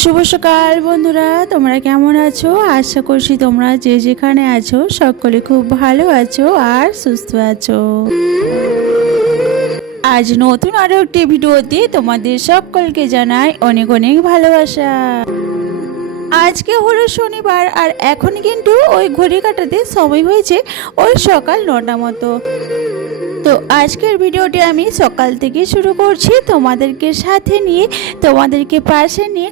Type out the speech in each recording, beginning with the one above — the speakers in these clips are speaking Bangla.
শুভ সকাল বন্ধুরা, তোমরা কেমন আছো? আশা করছি তোমরা যে যেখানে আছো সকলে খুব ভালো আছো আর সুস্থ আছো। আজ নতুন আরো একটি ভিডিওতে তোমাদের সকলকে জানাই অনেক অনেক ভালোবাসা। আজকে হলো শনিবার আর এখন কিন্তু ওই ঘড়ি কাটাতে সময় হয়েছে ওই সকাল 9টা মতো। তো আজকের ভিডিওটি আমি সকাল থেকে শুরু করছি তোমাদেরকে সাথে নিয়ে, তোমাদেরকে পাশে নিয়ে।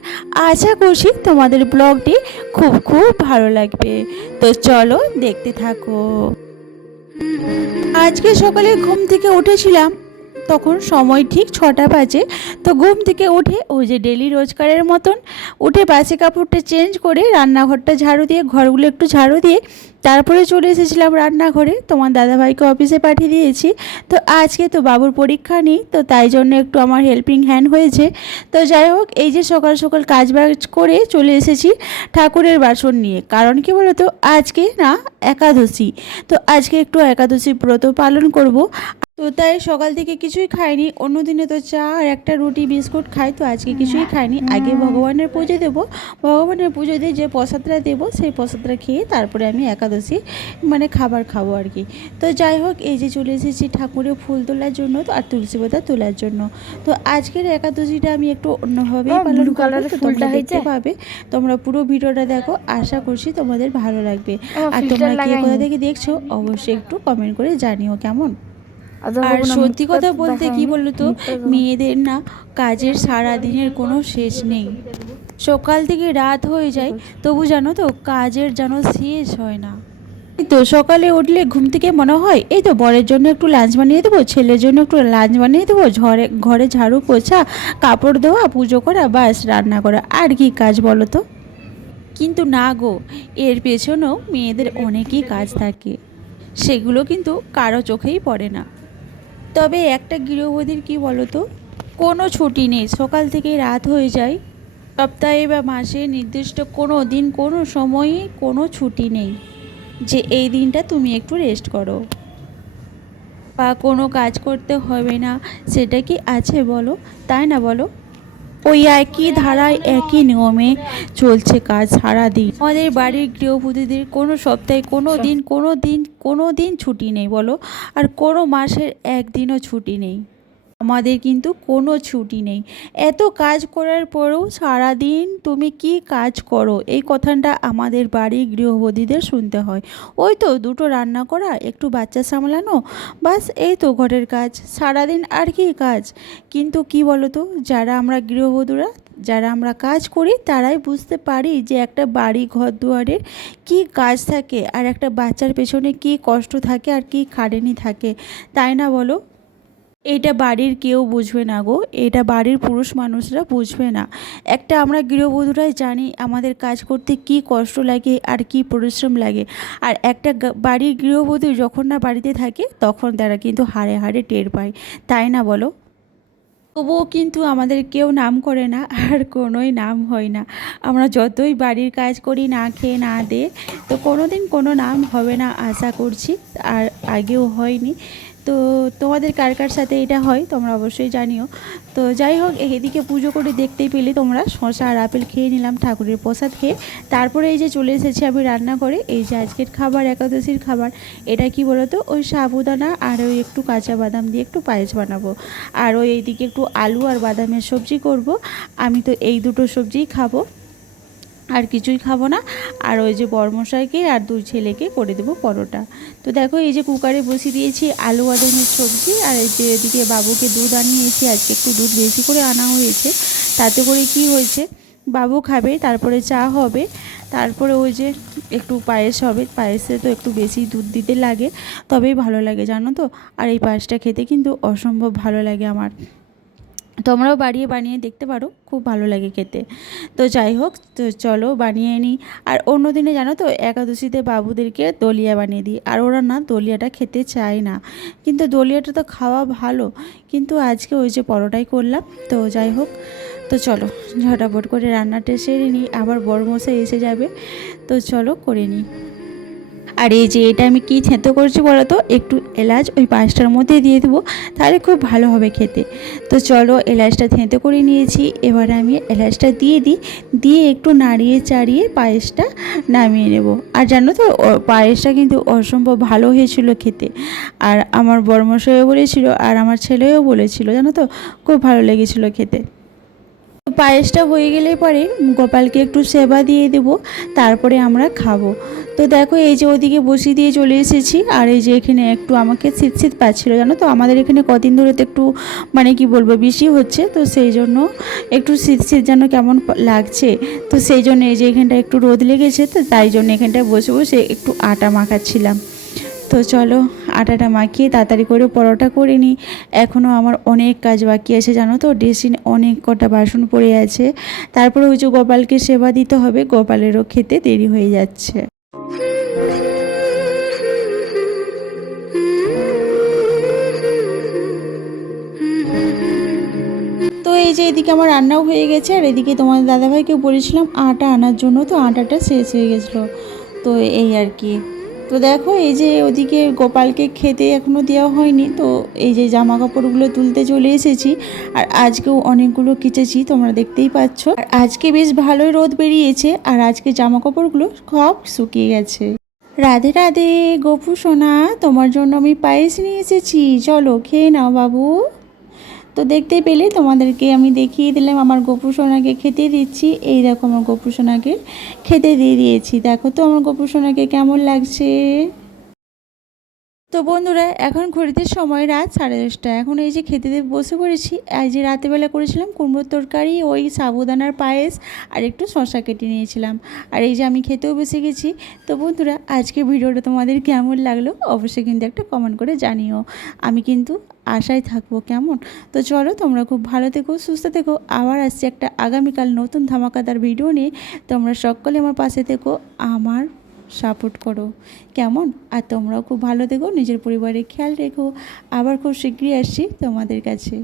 আশা করছি তোমাদের ব্লগটি খুব খুব ভালো লাগবে। তো চলো দেখতে থাকো। আজকে সকালে ঘুম থেকে উঠেছিলাম, তখন সময় ঠিক 6টা বাজে। তো ঘুম থেকে উঠে ওই যে ডেলি রোজগারের মতন উঠে বাসি কাপড়টা চেঞ্জ করে রান্নাঘরটা ঝাড়ু দিয়ে, ঘরগুলো একটু ঝাড়ু দিয়ে তারপরে চলে এসেছিলাম রান্নাঘরে। তোমার দাদাভাইকে অফিসে পাঠিয়ে দিয়েছি। তো আজকে তো বাবুর পরীক্ষা নেই, তো তাই জন্য একটু আমার হেল্পিং হ্যান্ড হয়েছে। তো যাই হোক, এই যে সকাল সকাল কাজ বাজ করে চলে এসেছি ঠাকুরের বাসন নিয়ে। কারণ কি বলো তো, আজকে না একাদশী, তো আজকে একটু একাদশী ব্রত পালন করব। তো তাই সকাল থেকে কিছুই খাইনি। অন্যদিনে তো চা আর একটা রুটি বিস্কুট খাই, তো আজকে কিছুই খাইনি। আগে ভগবানের পুজো দেবো, ভগবানের পুজো দিয়ে যে প্রসাদটা দেবো সেই প্রসাদটা খেয়ে তারপরে আমি একাদশী খাবার খাবো আর কি। তো যাই হোক, এই যে চলে এসেছি ঠাকুরের ফুল তোলার জন্য আর তুলসী পাতা তোলার জন্য। তো আজকের একাদশীটা আমি একটু অন্যভাবেই পালন করবো, তো তোমরা দেখতে পাবে। তোমরা পুরো ভিডিওটা দেখো, আশা করছি তোমাদের ভালো লাগবে। আর তোমরা কে কোথা থেকে দেখছো অবশ্যই একটু কমেন্ট করে জানিও কেমন। আর সত্যি কথা বলতে কি বলতো তো, মেয়েদের না কাজের সারা দিনের কোনো শেষ নেই। সকাল থেকে রাত হয়ে যায়, তবু জানো তো কাজের যেন শেষ হয় না। তো সকালে উঠলে ঘুম থেকে মনে হয় এই তো বরের জন্য একটু লাঞ্চ বানিয়ে দেবো, ছেলের জন্য একটু লাঞ্চ বানিয়ে দেবো, ঘরে ঝাড়ু পোছা, কাপড় দেওয়া, পুজো করা, বাস রান্না করা, আর কি কাজ বলো তো। কিন্তু না গো, এর পেছনেও মেয়েদের অনেকই কাজ থাকে, সেগুলো কিন্তু কারো চোখেই পড়ে না। তবে একটা গৃহবধূর কি বলতো, কোনো ছুটি নেই, সকাল থেকে রাত হয়ে যায়। সপ্তাহে বা মাসে নির্দিষ্ট কোনো দিন, কোনো সময়ে কোনো ছুটি নেই যে এই দিনটা তুমি একটু রেস্ট করো বা কোনো কাজ করতে হবে না। সেটা কি আছে বলো, তাই না বলো? ওই একই ধারায় একই নিয়মে চলছে কাজ সারাদিন। আমাদের বাড়ির গৃহবধূদের কোনো সপ্তাহে কোনো দিন ছুটি নেই বলো, আর কোনো মাসের একদিনও ছুটি নেই। আমাদের কিন্তু কোনো ছুটি নেই। এত কাজ করার পরেও সারাদিন তুমি কি কাজ করো, এই কথাটা আমাদের বাড়ির গৃহবধূদের শুনতে হয়। ওই তো দুটো রান্না করা, একটু বাচ্চা সামলানো, বাস এই তো ঘরের কাজ সারাদিন, আর কি কাজ। কিন্তু কি বলো তো, যারা আমরা গৃহবধূরা, যারা আমরা কাজ করি, তারাই বুঝতে পারি যে একটা বাড়ি ঘর দুয়ারের কী কাজ থাকে, আর একটা বাচ্চার পেছনে কী কষ্ট থাকে আর কী খাটনি থাকে, তাই না বলো? এটা বাড়ির কেউ বুঝবে না গো, এটা বাড়ির পুরুষ মানুষরা বুঝবে না। একটা আমরা গৃহবধূরাই জানি আমাদের কাজ করতে কি কষ্ট লাগে আর কি পরিশ্রম লাগে। আর একটা বাড়ির গৃহবধূ যখন না বাড়িতে থাকে তখন তারা কিন্তু হাড়ে হাড়ে টের পায়, তাই না বলো? তবুও কিন্তু আমাদের কেউ নাম করে না, আর কোনোই নাম হয় না। আমরা যতই বাড়ির কাজ করি না খেয়ে না দে, তো কোনো দিন কোনো নাম হবে না আশা করছি, আর আগেও হয়নি। তো তোমাদের কার কার সাথে এটা হয় তোমরা অবশ্যই জানিও। তো যাই হোক, এদিকে পুজো করে দেখতেই পেলে তোমরা, শশা আর আপেল খেয়ে নিলাম ঠাকুরের প্রসাদ খেয়ে। তারপরে এই যে চলে এসেছি আমি রান্না করে। এই যে আজকের খাবার, একাদশীর খাবার, এটা কি বলতো, ওই সাবুদানা আর ওই একটু কাঁচা বাদাম দিয়ে একটু পায়েস বানাবো। আর ওই এইদিকে একটু আলু আর বাদামের সবজি করব। আমি তো এই দুটো সবজিই খাবো, আর কিছুই খাবো না। আর ওই যে বরমশাইকে আর 2 ছেলেকে করে দেবো পরোটা। তো দেখো, এই যে কুকারে বসিয়ে দিয়েছি আলু বাদামের সবজি, আর এই যে এদিকে বাবুকে দুধ আনিয়েছি, আজকে একটু দুধ বেশি করে আনা হয়েছে। তাতে করে কি হয়েছে, বাবু খাবে, তারপরে চা হবে, তারপরে ওই যে একটু পায়েস হবে। পায়েসে তো একটু বেশি দুধ দিতে লাগে, তবেই ভালো লাগে জানো তো। আর এই পায়েসটা খেতে কিন্তু অসম্ভব ভালো লাগে আমার। তোমরাও বানিয়ে দেখতে পারো, খুব ভালো লাগে খেতে। তো যাই হোক, তো চলো বানিয়ে নিই। আর অন্য দিনে জানো তো একাদশীতে বাবুদেরকে দলিয়া বানিয়ে দিই, আর ওরা না দলিয়াটা খেতে চায় না। কিন্তু দলিয়াটা তো খাওয়া ভালো, কিন্তু আজকে ওই যে পরোটাই করলাম। তো যাই হোক, তো চলো ঝটাপট করে রান্নাটা সেরে নিই, আবার বড়মশাই এসে যাবে। তো চলো করে নিই। আর এই যে এটা আমি কি থেঁতো করছি বলো তো, একটু এলাচ ওই পায়েসটার মধ্যে দিয়ে দেবো, তাহলে খুব ভালো হবে খেতে। তো চলো এলাচটা থেঁতো করে নিয়েছি, এবার আমি এলাচটা দিয়ে দিই, দিয়ে একটু নাড়িয়ে চাড়িয়ে পায়েসটা নামিয়ে নেব। আর জানো তো পায়েসটা কিন্তু অসম্ভব ভালো হয়েছিল খেতে, আর আমার বড়মশাইও বলেছিল আর আমার ছেলেও বলেছিল, জানো তো খুব ভালো লেগেছিলো খেতে। পায়েসটা হয়ে গেলে পরে গোপালকে একটু সেবা দিয়ে দেব, তারপরে আমরা খাবো। তো দেখো এই যে ওদিকে বসিয়ে দিয়ে চলে এসেছি, আর এই যে এখানে একটু আমাকে শীত শীত পাচ্ছিলো, জানো তো আমাদের এখানে কদিন ধরে তো একটু মানে কি বলবো বৃষ্টি হচ্ছে, তো সেই জন্য একটু শীত শীত যেন কেমন লাগছে। তো সেই জন্য এই যে এখানটা একটু রোদ লেগেছে, তো তাই জন্য এখানটায় বসে বসে একটু আটা মাখাচ্ছিলাম। তো চলো আটাটা মাখিয়ে তাড়াতাড়ি করে পরোটা করে নিই। এখনও আমার অনেক কাজ বাকি আছে, জানো তো ড্রেসিং অনেক কটা বাসন পড়ে আছে, তারপরে ওই যে গোপালকে সেবা দিতে হবে, গোপালেরও খেতে দেরি হয়ে যাচ্ছে। তো এই যে এদিকে আমার রান্নাও হয়ে গেছে, আর এদিকে তোমাদের দাদাভাইকে বলেছিলাম আটা আনার জন্য, তো আটাটা শেষ হয়ে গেছিলো। তো এই আর কি। তো দেখো এই যে ওদিকে গোপালকে খেতে এখনও দেওয়া হয়নি, তো এই যে জামা কাপড়গুলো তুলতে চলে এসেছি। আর আজকেও অনেকগুলো কেচেছি, তোমরা দেখতেই পাচ্ছ। আর আজকে বেশ ভালোই রোদ বেরিয়েছে, আর আজকে জামা কাপড়গুলো সব শুকিয়ে গেছে। রাধে রাধে গপু সোনা, তোমার জন্য আমি পায়েস নিয়ে এসেছি, চলো খেয়ে নাও বাবু। তো দেখতে পেলে তোমাদেরকে আমি দেখিয়ে দিলাম আমার গপু সোনাকে খেতে দিচ্ছি। এই দেখো আমার গপু সোনাকে খেতে দিয়ে দিয়েছি, দেখো তো আমার গপু সোনাকে কেমন লাগছে। তো বন্ধুরা এখন ঘড়িতে সময় রাত 10:30, এখন এই যে খেতে দিয়ে বসে পড়েছি। এই যে রাতেবেলা করেছিলাম কুমড়োর তরকারি, ওই সাবুদানার পায়েস, আর একটু শসা কেটে নিয়েছিলাম, আর এই যে আমি খেতেও বসে গেছি। তো বন্ধুরা আজকে ভিডিওটা তোমাদের কেমন লাগলো অবশ্যই কিন্তু একটা কমেন্ট করে জানিও, আমি কিন্তু আশায় থাকবো কেমন। তো চলো তোমরা খুব ভালো থেকো, সুস্থ থেকো, আবার আসছি একটা আগামীকাল নতুন ধামাকাদার ভিডিও নিয়ে। তোমরা সকলে আমার পাশে থেকো, আমার সাপোর্ট করো কেমন। আর তোমরাও খুব ভালো থেকো, নিজের পরিবারের খেয়াল রেখো। আবার খুব শীঘ্রই আসছি তোমাদের কাছে।